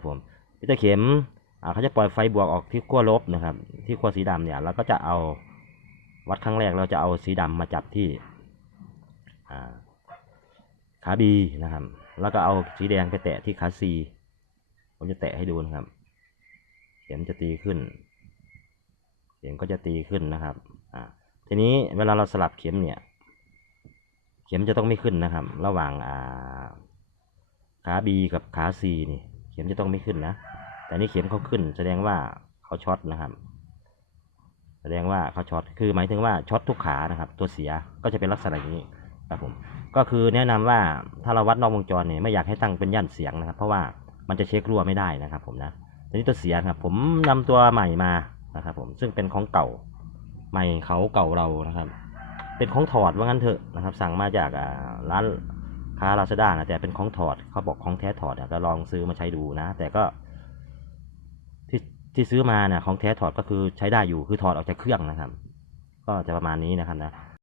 ครับผมมิเตอร์เข็มเขาจะปล่อยไฟบวกออกที่ขั้วลบนะครับ ที่ขั้วสีดำเนี่ยเราก็จะเอาวัดครั้งแรกเราจะเอาสีดำมาจับที่ขาบีนะครับ แล้วก็เอาสีแดงไปแตะที่ขาซีผมจะแตะให้ดูนะครับ เข็มจะตีขึ้น เข็มก็จะตีขึ้นนะครับทีนี้เวลาเราสลับเข็มเนี่ย เข็มจะต้องไม่ขึ้นนะครับ ระหว่างขาบีกับขาซีนี่ ข็มจะต้องไม่ขึ้นนะ แต่นี่เข็มเขาขึ้น แสดงว่าเขาช็อตนะครับ แสดงว่าเขาช็อต คือหมายถึงว่าช็อตทุกขานะครับ ตัวเสียก็จะเป็นลักษณะนี้ครับผม ก็คือแนะนำว่าถ้าเราวัดนอกวงจรเนี่ยไม่อยากให้ตั้งเป็นย่านเสียงนะครับ เพราะว่ามันจะเช็ครั่วไม่ได้นะครับผมนะทีนี้ตัวเสียครับ ผมนำตัวใหม่มานะครับ ผม ซึ่งเป็นของเก่าใหม่เขาเก่าเรานะครับ เป็นของถอดว่างั้นเถอะนะครับ สั่งมาจากร้าน ค้าลาซาด้านะแต่เป็นของถอดเขาบอกของแท้ถอดอะก็ลองซื้อมาใช้ดูนะ แต่ก็ ที่ที่ซื้อมาเนี่ยของแท้ถอดก็คือใช้ได้อยู่คือถอดออกจากเครื่องนะครับ ก็จะประมาณนี้นะครับนะ